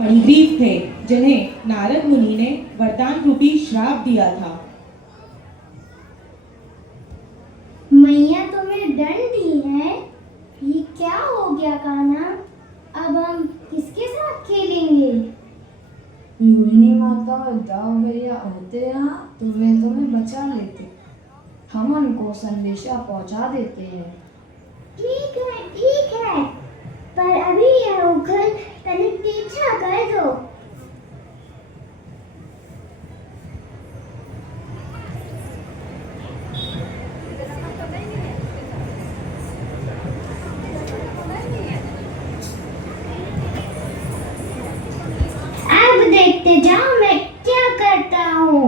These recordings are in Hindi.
मणिग्रीव थे जिन्हें नारद मुनि ने वरदान रूपी श्राप दिया था। मैया तुम्हें दंड दी है, ये क्या हो गया कान्हा? अब हम किसके साथ खेलेंगे? रोहिणी माता और दाऊ भैया होते यहाँ तो वे तुम्हें बचा लेते। हम उनको संदेशा पहुंचा देते हैं। ठीक है, पर अभी यह उखल तनिक पीछा कर दो। अब देखते जाओ मैं क्या करता हूँ।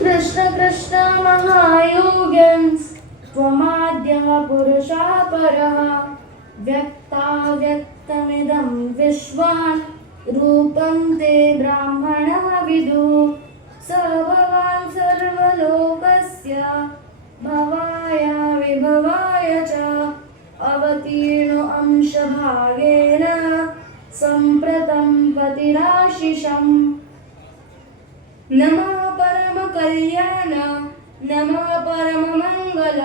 कृष्ण कृष्ण महायोगिं त्वमाद्यः पुरुषः परः व्यक्ताव्यक्तमिदं विश्वं रूपं ते ब्राह्मणः विदुः स भवान् सर्वलोकस्य भवाय विभवाय च अवतीर्णो अंशभागेन सम्प्रतं पतिराशिषम् नमः परम कल्याण नमः परम मंगल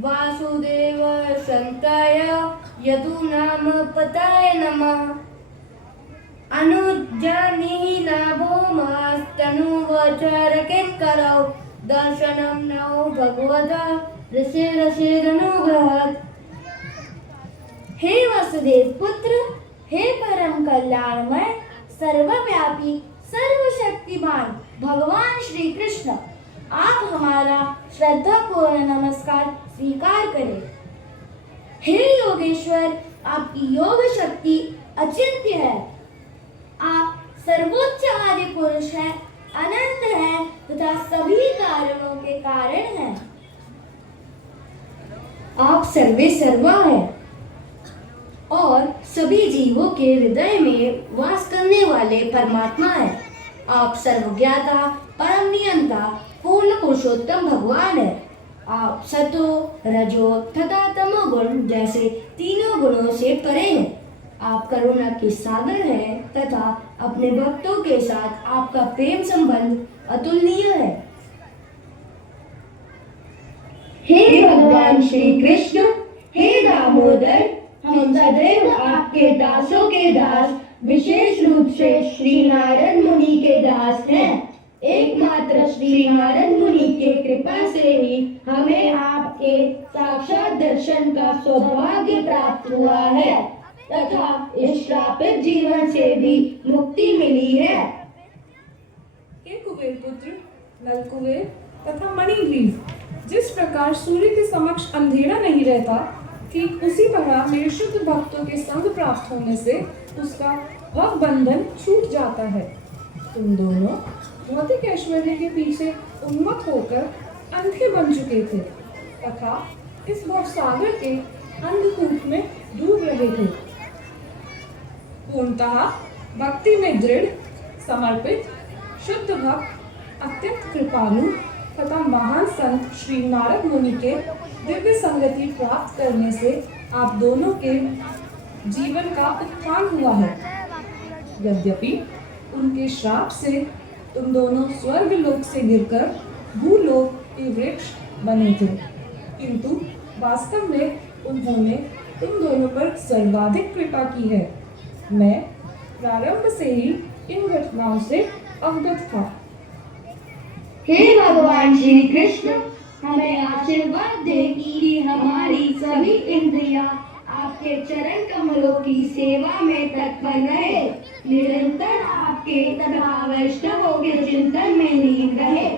वासुदेव शंकाय यदु नाम पताय नमः अनुज्ञानि लाभो मस्तनुवचरके करो दर्शनम नो भगवता ऋषिरनुग्रहात्। हे वसुदेव पुत्र, हे परम कल्याणमय सर्वव्यापी सर्वशक्तिमान भगवान श्री कृष्ण, आप हमारा श्रद्धापूर्ण नमस्कार स्वीकार करें। हे योगेश्वर, आपकी योग शक्ति अचिंत्य है। आप सर्वोच्च आदि पुरुष हैं, अनंत हैं तथा सभी कारणों के कारण हैं। आप सर्वे सर्वा हैं और सभी जीवों के हृदय में वास करने वाले परमात्मा हैं। आप सर्वज्ञाता, परम नियंता, पूर्ण पुरुषोत्तम भगवान है। आप सतो, रजो तथा तमो गुण जैसे तीनों गुणों से परे हैं। आप करुणा के सागर हैं तथा अपने भक्तों के साथ आपका प्रेम संबंध अतुलनीय है। हे भगवान श्री कृष्ण, हे दामोदर, हम सदैव आपके दासों के दास, विशेष रूप से श्री नारद मुनि के दास हैं। एकमात्र श्री नारद मुनि के कृपा से ही हमें आपके साक्षात दर्शन का सौभाग्य प्राप्त हुआ है तथा इस श्रापित जीवन से भी मुक्ति मिली है। हे कुबेर पुत्र, नलकुबेर तथा मणिग्रीव, जिस प्रकार सूर्य के समक्ष अंधेरा नहीं रहता, ठीक उसी तरह मेरे शुद्ध भक्तों के संग प्राप्त होने से उसका भव बंधन छूट जाता है। तुम दोनों भौतिक ऐश्वर्य के पीछे उन्मत्त होकर अंधे बन चुके थे तथा इस भवसागर के अंधकूप में डूब रहे थे। पूर्णतः भक्ति में दृढ़, समर्पित, शुद्ध भक्त, अत्यंत कृपालु तथा महान संत श्री नारद मुनि के दिव्य संगति प्राप्त करने से आप दोनों के जीवन का उत्थान हुआ है। यद्यपि उनके श्राप से तुम दोनों स्वर्ग लोक से गिरकर भूलोक के वृक्ष बने थे, किंतु वास्तव में उन्होंने तुम दोनों पर सर्वाधिक कृपा की है। मैं प्रारंभ से ही इन घटनाओं से अवगत था। हे भगवान श्री कृष्ण, हमें आशीर्वाद दे कि हमारी सभी इंद्रियां आपके चरण कमलों की सेवा में तत्पर रहे, निरंतर आपके तथा वैष्णवों के चिंतन में लीन रहे,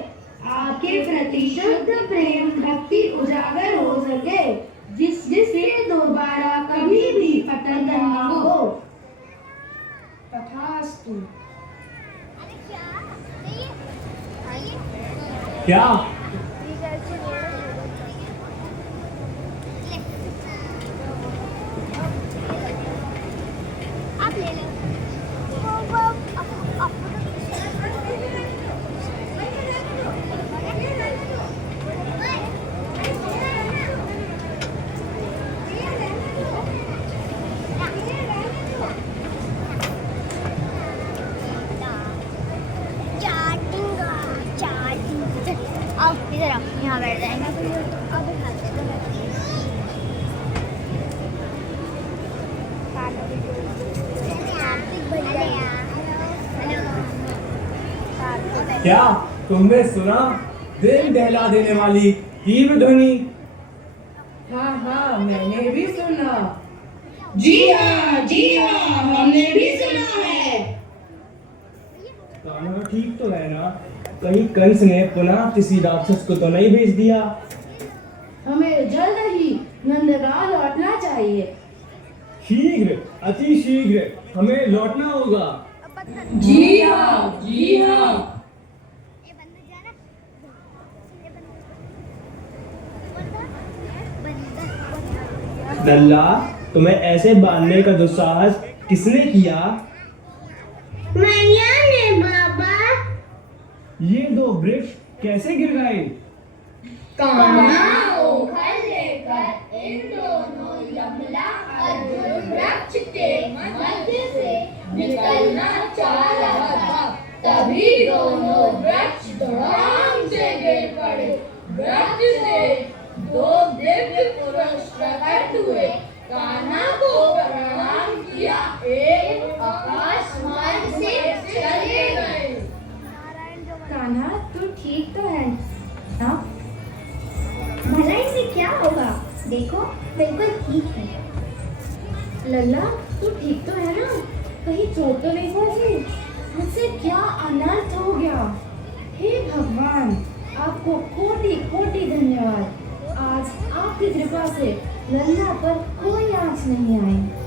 आपके प्रति शुद्ध प्रेम भक्ति उजागर हो सके, जिससे दोबारा कभी भी पतन न हो। तथास्तु। क्या आप ले लो। आओ इधर आओ, यहाँ बैठ जाएंगे। अब क्या तुमने सुना दिल दहला देने वाली तीव्र ध्वनि? हाँ हाँ, मैंने भी सुना। जी हाँ, हमने भी सुना है। कान्हा ठीक तो है ना? कहीं कंस ने पुनः किसी राक्षस को तो नहीं भेज दिया? हमें जल्द ही नंदगांव लौटना चाहिए। शीघ्र, अति शीघ्र हमें लौटना होगा। जी हाँ। नल्ला, तुम्हें ऐसे बांधने का दुस्साहस किसने किया? मैया ने बाबा। ये दो वृक्ष कैसे गिर गए? कान्हा ओखल लेकर इन दोनों यमला अर्जुन वृक्ष के मध्य से निकलना चाह रहा था, तभी दोनों वृक्ष धड़ाम से गिर पड़े। वृक्ष से दो दिव्य पुरुष प्रकट हुए, कान्हा को प्रणाम किया, एक आकाश मार्ग से चले गए। कान्हा, तू ठीक तो है ना? भला इसे क्या होगा? देखो बिल्कुल ठीक है। लल्ला, तू ठीक तो है ना? कहीं चोट तो नहीं पहुंची? मुझसे क्या अनर्थ हो गया? हे भगवान, आपको कोटि कोटि धन्यवाद। आज आपकी कृपा से लल्ला पर कोई आँच नहीं आई।